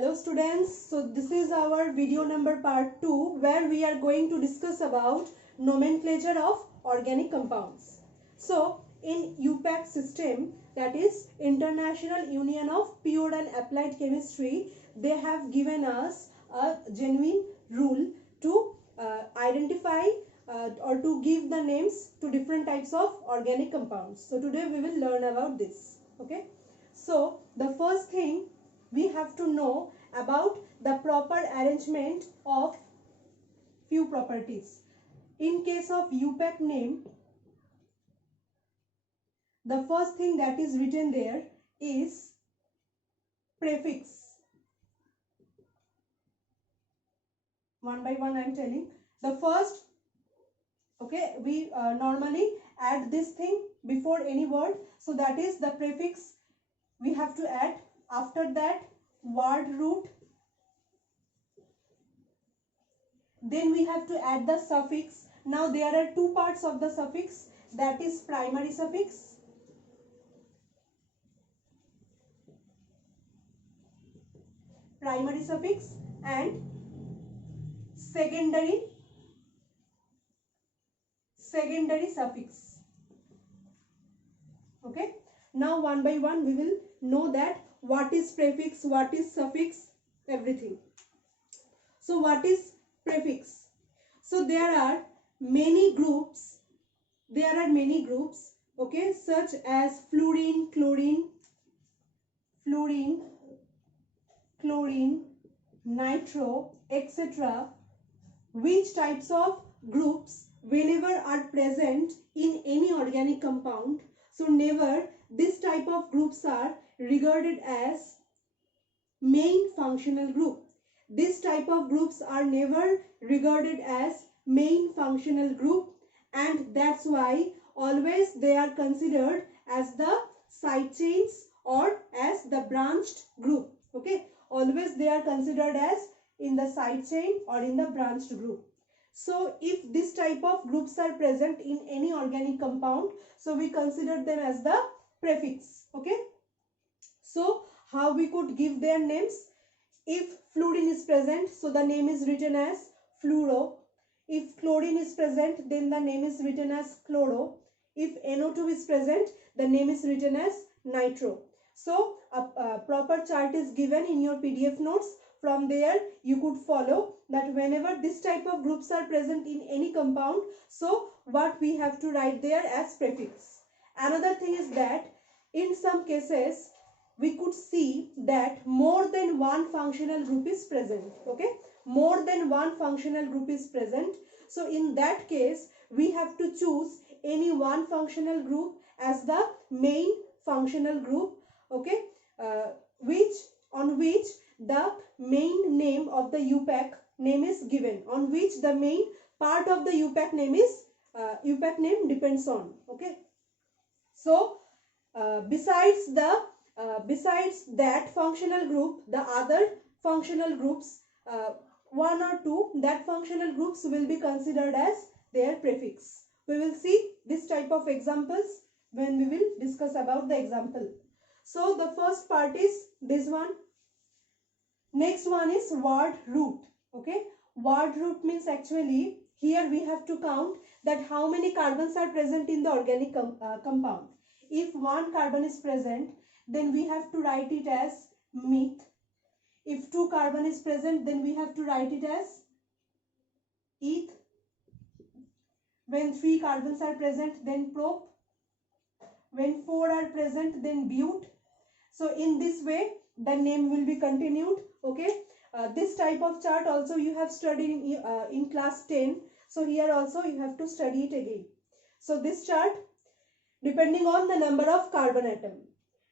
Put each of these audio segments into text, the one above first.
Hello students, so this is our video number part 2 where we are going to discuss about nomenclature of organic compounds. So in UPAC system, that is International Union of Pure and Applied Chemistry, they have given us a genuine rule to identify or to give the names to different types of organic compounds. So today we will learn about this. Okay. So the first thing we have to know about the proper arrangement of few properties. In case of UPAC name, the first thing that is written there is prefix. One by one I am telling. The first, okay, we normally add this thing before any word. So that is the prefix we have to add. After that, word root. Then we have to add the suffix. Now there are two parts of the suffix, that is primary suffix and secondary suffix. Okay. Now one by one we will know that what is prefix, what is suffix, everything. So what is prefix? So there are many groups, okay, such as fluorine, chlorine, nitro, etc. Which types of groups whenever are present in any organic compound, so never this type of groups are regarded as main functional group. This type of groups are never regarded as main functional group, and that's why always they are considered as the side chains or as the branched group. Okay, always they are considered as in the side chain or in the branched group. So if this type of groups are present in any organic compound, so we consider them as the prefix. Okay, so how we could give their names? If fluorine is present, so the name is written as fluoro. If chlorine is present, then the name is written as chloro. If NO2 is present, the name is written as nitro. So a proper chart is given in your PDF notes. From there you could follow that whenever this type of groups are present in any compound, so what we have to write there as prefix. Another thing is that in some cases we could see that more than one functional group is present. Okay, more than one functional group is present. So in that case we have to choose any one functional group as the main functional group. Okay, on which the main name of the UPAC name is given, on which the main part of the UPAC name is UPAC name depends on. Okay, so besides that functional group, the other functional groups, one or two, that functional groups will be considered as their prefix. We will see this type of examples when we will discuss about the example. So the first part is this one. Next one is word root. Okay, word root means actually here we have to count that how many carbons are present in the organic compound. If one carbon is present, then we have to write it as meth. If two carbon is present, then we have to write it as eth. When three carbons are present, then prop. When four are present, then but. So in this way the name will be continued. Okay, this type of chart also you have studied in class 10. So here also you have to study it again. So this chart depending on the number of carbon atom.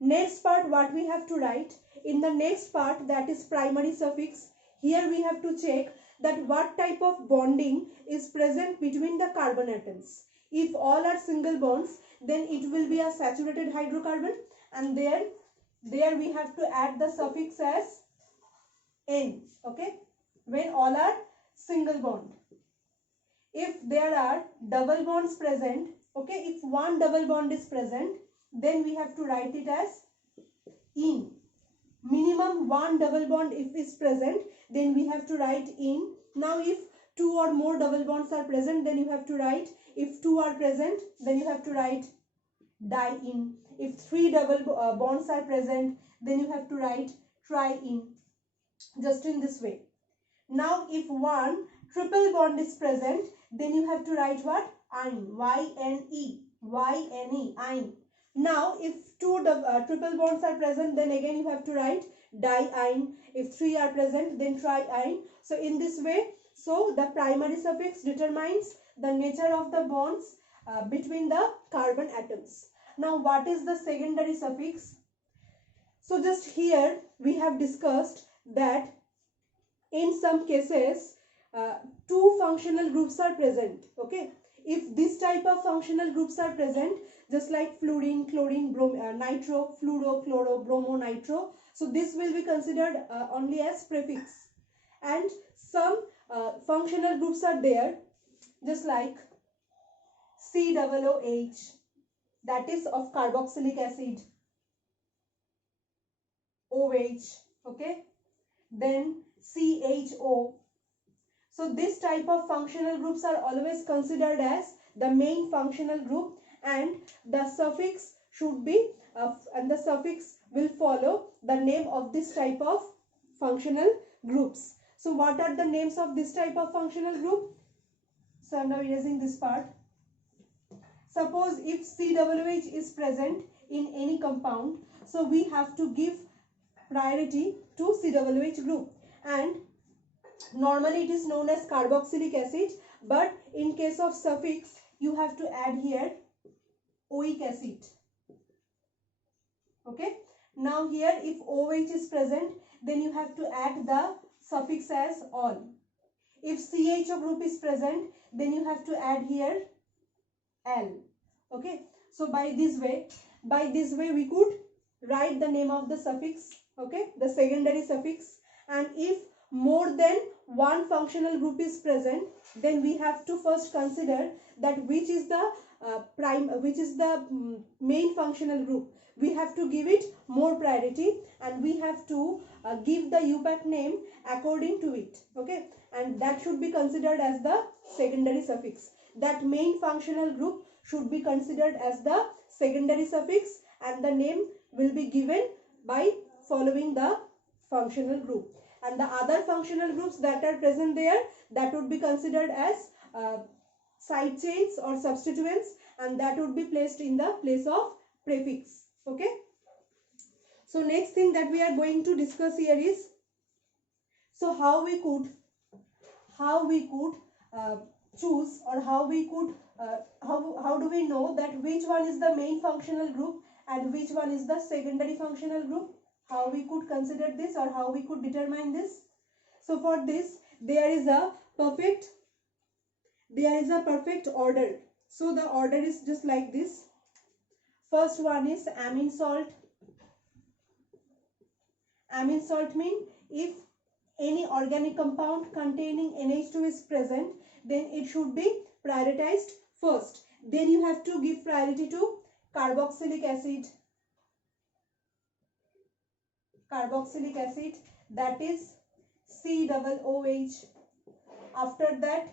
Next part what we have to write in the next part, that is primary suffix. Here we have to check that what type of bonding is present between the carbon atoms. If all are single bonds, then it will be a saturated hydrocarbon, and there we have to add the suffix as N. Okay, when all are single bond. If there are double bonds present, okay, if one double bond is present, then we have to write it as in. minimum one double bond if is present, then we have to write in. Now if two or more double bonds are present, then you have to write. If two are present, then you have to write di-in. If three double bonds are present, then you have to write tri-in, just in this way. Now if one triple bond is present, then you have to write what? Yne, Y-N-E, Y-N-E, yne. Now if two triple bonds are present, then again you have to write di-yne. If three are present, then tri-yne. So in this way, so the primary suffix determines the nature of the bonds between the carbon atoms. Now what is the secondary suffix? So just here we have discussed that in some cases two functional groups are present. Okay, if this type of functional groups are present, just like fluorine, chlorine, nitro, fluoro, chloro, bromo, nitro, so this will be considered only as prefix. And some functional groups are there, just like COOH, that is of carboxylic acid, OH, okay, then CHO. So this type of functional groups are always considered as the main functional group, and the suffix should be and the suffix will follow the name of this type of functional groups. So what are the names of this type of functional group? So I am now erasing this part. Suppose if COOH is present in any compound, so we have to give priority to COOH group, and normally it is known as carboxylic acid, but in case of suffix you have to add here oic acid. Okay, now here if OH is present, then you have to add the suffix as ol. If CHO group is present, then you have to add here L. Okay, so by this way we could write the name of the suffix, okay, the secondary suffix. And if more than one functional group is present, then we have to first consider that which is the main functional group. We have to give it more priority, and we have to give the UPAC name according to it. Okay, and that should be considered as the secondary suffix. That main functional group should be considered as the secondary suffix, and the name will be given by following the functional group. And the other functional groups that are present there, that would be considered as side chains or substituents, and that would be placed in the place of prefix. Okay, so next thing that we are going to discuss here is, so how we could choose, or how do we know that which one is the main functional group and which one is the secondary functional group? How we could consider this, or how we could determine this? So for this there is a perfect order. So the order is just like this. First one is amine salt. Amine salt means if any organic compound containing NH2 is present, then it should be prioritized first. Then you have to give priority to carboxylic acid. Carboxylic acid, that is COOH. After that,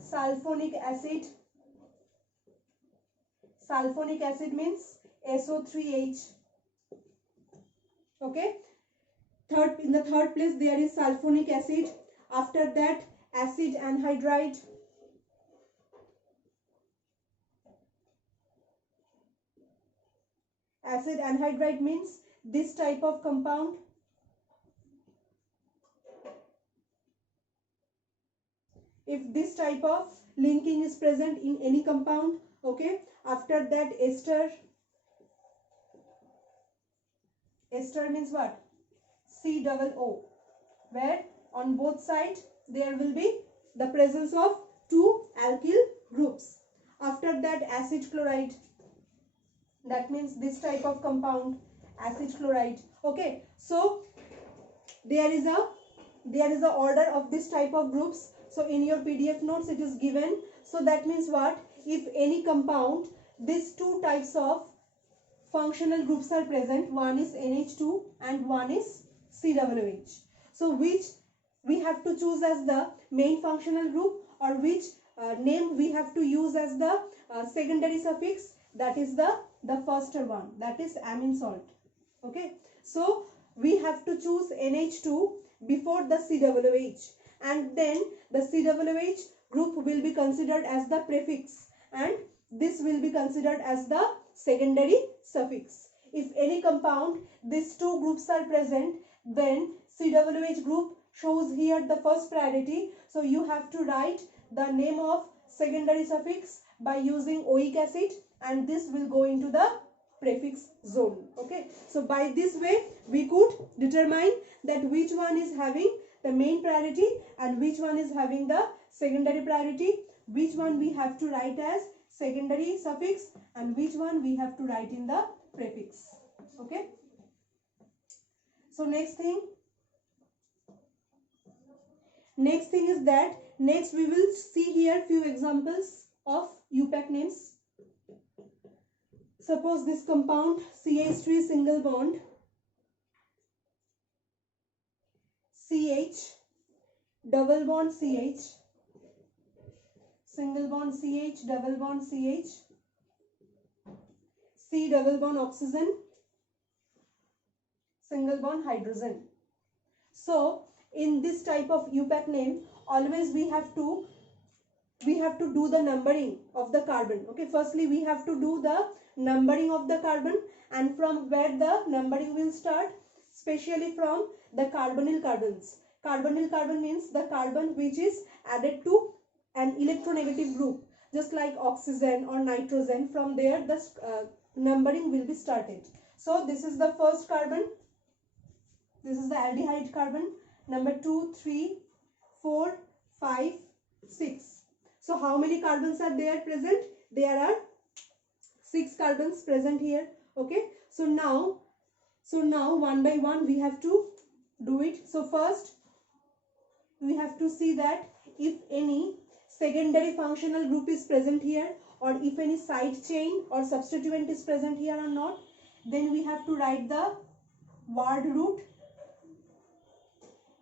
sulfonic acid. Sulfonic acid means SO3H. Okay. In the third place there is sulfonic acid. After that, acid anhydride. Acid anhydride means this type of compound. If this type of linking is present in any compound, okay. After that, ester. Ester means what? COO, where on both sides there will be the presence of two alkyl groups. After that, acid chloride. That means this type of compound, acid chloride. Okay, so there is a order of this type of groups. So in your PDF notes it is given. So that means what? If any compound, these two types of functional groups are present. One is NH2 and one is COOH. So which we have to choose as the main functional group, or which name we have to use as the secondary suffix? That is the first one, that is amine salt. Okay, so we have to choose NH2 before the COOH, and then the COOH group will be considered as the prefix, and this will be considered as the secondary suffix. If any compound these two groups are present, then COOH group shows here the first priority. So you have to write the name of secondary suffix by using oic acid, and this will go into the prefix zone. Okay, so by this way we could determine that which one is having the main priority and which one is having the secondary priority, which one we have to write as secondary suffix and which one we have to write in the prefix. Okay, so next thing is that next we will see here few examples of UPAC names. Suppose this compound CH3 single bond CH double bond CH single bond CH double bond CH C double bond oxygen single bond hydrogen. So in this type of UPAC name, always we have to do the numbering of the carbon. Okay, firstly we have to do the numbering of the carbon, and from where the numbering will start, especially from the carbonyl carbons. Carbonyl carbon means the carbon which is added to an electronegative group, just like oxygen or nitrogen. From there the numbering will be started. So this is the first carbon, this is the aldehyde carbon, number 2, 3, 4, 5, 6. So how many carbons are there present? There are 6 carbons present here. Okay, so now one by one we have to do it. So first we have to see that if any secondary functional group is present here, or if any side chain or substituent is present here or not. Then we have to write the word root.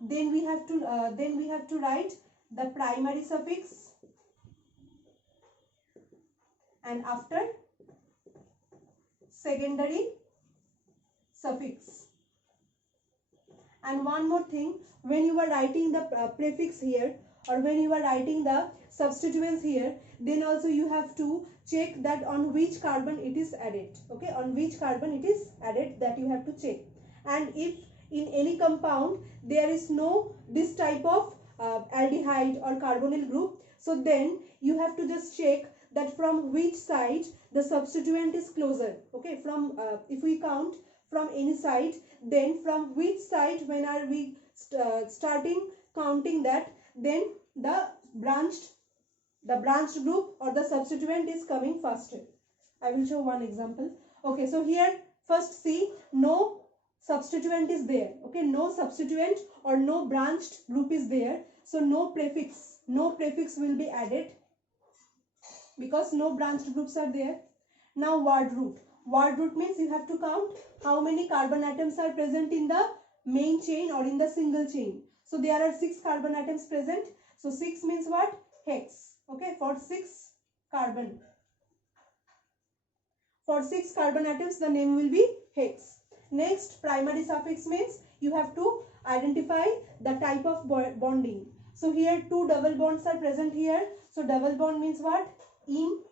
Then we have to write the primary suffix, and after secondary suffix. And one more thing, when you are writing the prefix here, or when you are writing the substituents here, then also you have to check that on which carbon it is added. Okay, on which carbon it is added, that you have to check. And if in any compound there is no this type of aldehyde or carbonyl group, so then you have to just check that from which side the substituent is closer. Okay, from if we count from any side, then from which side, when are we starting counting that, then the branched group or the substituent is coming faster. I will show one example. Okay, so here first see, no substituent is there. Okay, no substituent or no branched group is there, so no prefix will be added because no branched groups are there. Now word root means you have to count how many carbon atoms are present in the main chain or in the single chain. So there are 6 carbon atoms present. So 6 means what? Hex. Okay, for 6 carbon atoms the name will be hex. Next, primary suffix means you have to identify the type of bonding. So here 2 double bonds are present here. So double bond means what? In.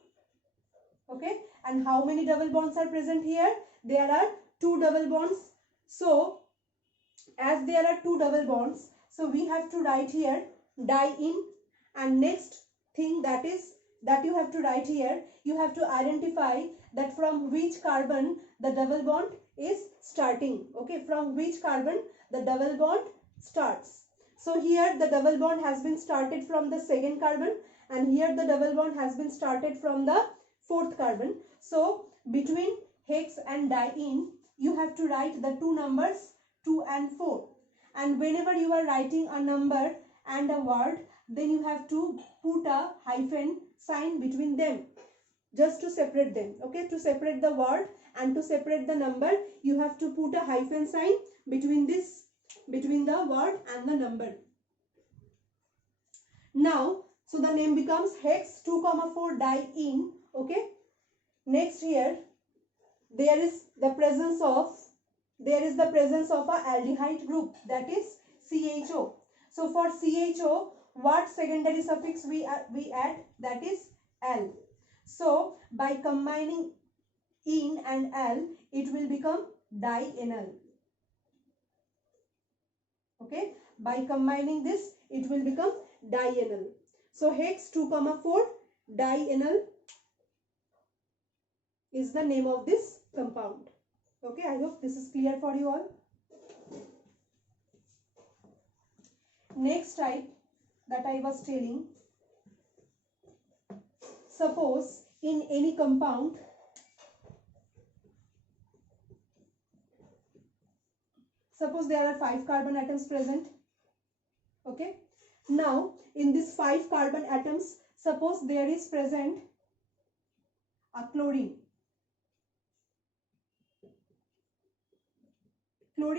Okay, and how many double bonds are present here? There are 2 double bonds. So as there are 2 double bonds, so we have to write here diene. And next thing that you have to write here, you have to identify that from which carbon the double bond is starting. Okay, from which carbon the double bond starts. So here the double bond has been started from the 2nd carbon, and here the double bond has been started from the 4th carbon. So between hex and diene you have to write the 2 numbers 2 and 4. And whenever you are writing a number and a word, then you have to put a hyphen sign between them. just to separate them. Okay, to separate the word and to separate the number, you have to put a hyphen sign between the word and the number. Now, so the name becomes hex 2,4 diene. Okay. Next here, there is the presence of a aldehyde group, that is CHO. So for CHO, what secondary suffix we add? That is L. So by combining in and L, it will become dienal. Okay, by combining this, it will become dienal. So hex 2,4 dienal is the name of this compound. Okay, I hope this is clear for you all. Next type that I was telling, suppose in any compound, suppose there are 5 carbon atoms present. Okay, now in these 5 carbon atoms, suppose there is present a chlorine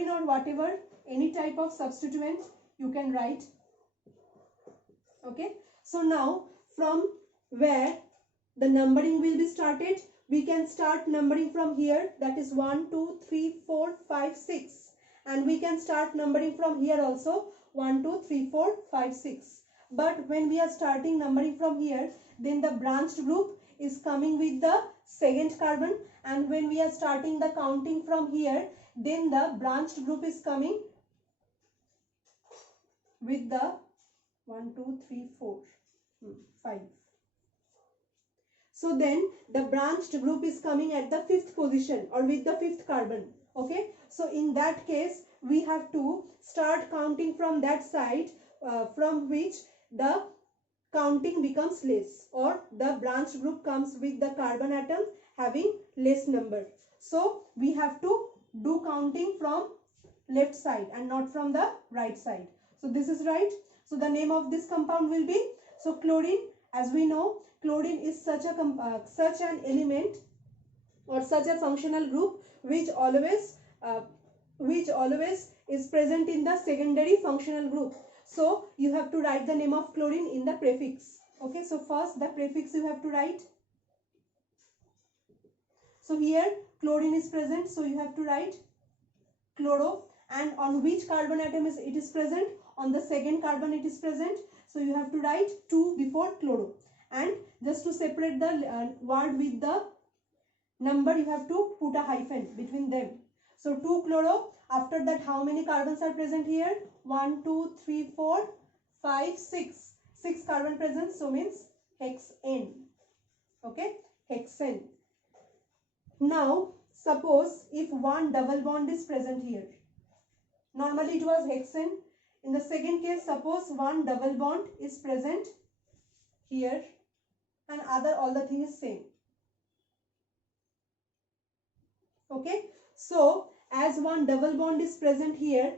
or whatever, any type of substituent you can write. Okay, so now from where the numbering will be started, we can start numbering from here, that is 1 2 3 4 5 6, and we can start numbering from here also 1 2 3 4 5 6. But when we are starting numbering from here, then the branched group is coming with the second carbon, and when we are starting the counting from here, then the branched group is coming with the 1 2 3 4 5. So then the branched group is coming at the 5th position or with the 5th carbon. Okay, so in that case we have to start counting from that side from which the counting becomes less, or the branched group comes with the carbon atom having less number. So we have to do counting from left side and not from the right side. So this is right. So the name of this compound will be, so chlorine. As we know, chlorine is such an element or such a functional group which always is present in the secondary functional group. So you have to write the name of chlorine in the prefix. Okay, so first the prefix you have to write. So here chlorine is present, so you have to write chloro, and on which carbon atom it is present? On the second carbon it is present, so you have to write 2 before chloro. And just to separate the word with the number, you have to put a hyphen between them. So 2 chloro. After that, how many carbons are present here? 1 2 3 4 5 6. 6 carbon present, so means hexane. Okay, hexane. Now suppose if one double bond is present here, normally it was hexane. In the second case, suppose one double bond is present here and all the thing is same. Okay, so as one double bond is present here,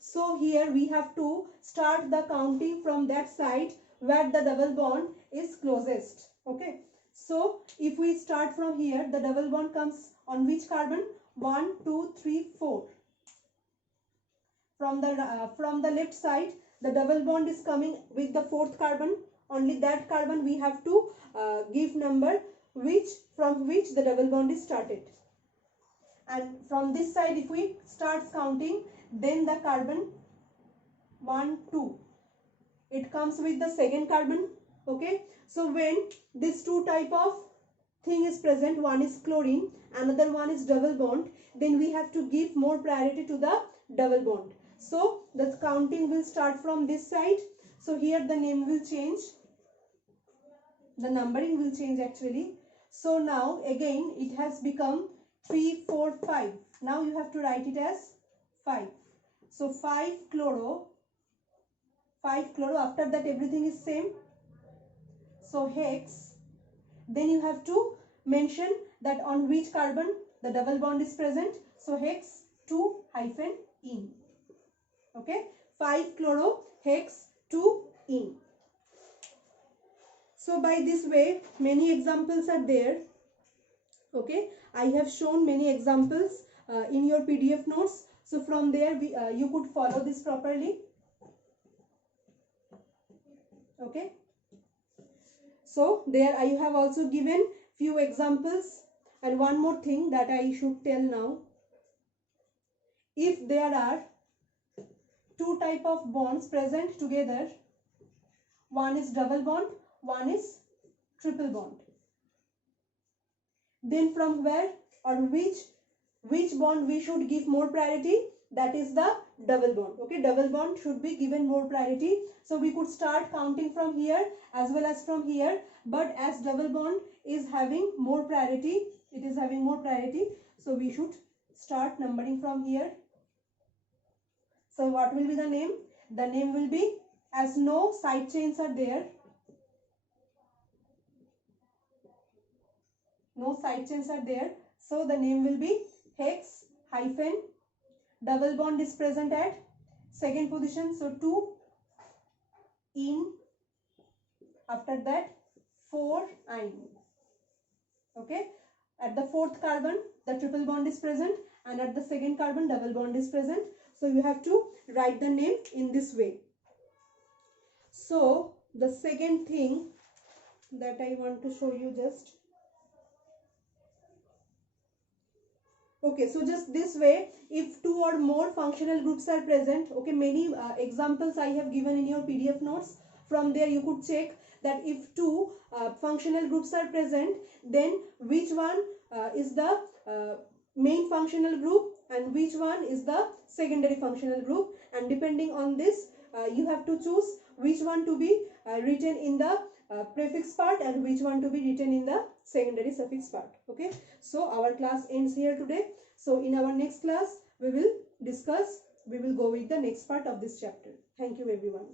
so here we have to start the counting from that side where the double bond is closest. Okay, so if we start from here, the double bond comes on which carbon? 1 2 3 4. From the left side, the double bond is coming with the 4th carbon. Only that carbon we have to give number from which the double bond is started. And from this side, if we start counting, then the carbon 1 2, it comes with the second carbon. Okay, so when this 2 type of thing is present, one is chlorine, another one is double bond, then we have to give more priority to the double bond. So the counting will start from this side. So here the name will change, the numbering will change actually. So now again it has become 3 4 5. Now you have to write it as 5. So 5 chloro. After that everything is same. So hex. Then you have to mention that on which carbon the double bond is present. So hex 2-ene. Okay, 5 chloro hex 2-ene. So by this way, many examples are there. Okay, I have shown many examples in your PDF notes. So from there, you could follow this properly. Okay. So there I have also given few examples, and one more thing that I should tell now. If there are two type of bonds present together, one is double bond, one is triple bond, then from where or which bond we should give more priority? That is the double bond. Okay, double bond should be given more priority. So we could start counting from here as well as from here, but as double bond is having more priority, it is having more priority, so we should start numbering from here. So what will be the name? The name will be, as no side chains are there, no side chains are there, so the name will be hex hyphen double bond is present at second position, so 2 in, after that 4 ein. Okay, at the fourth carbon the triple bond is present, and at the second carbon double bond is present. So you have to write the name in this way. So the second thing that I want to show you, just okay, so just this way, if two or more functional groups are present, okay, many examples I have given in your PDF notes. From there you could check that if two functional groups are present, then which one is the main functional group and which one is the secondary functional group, and depending on this you have to choose which one to be written in the prefix part and which one to be written in the secondary suffix part. Okay, so our class ends here today. So in our next class we will go with the next part of this chapter. Thank you everyone.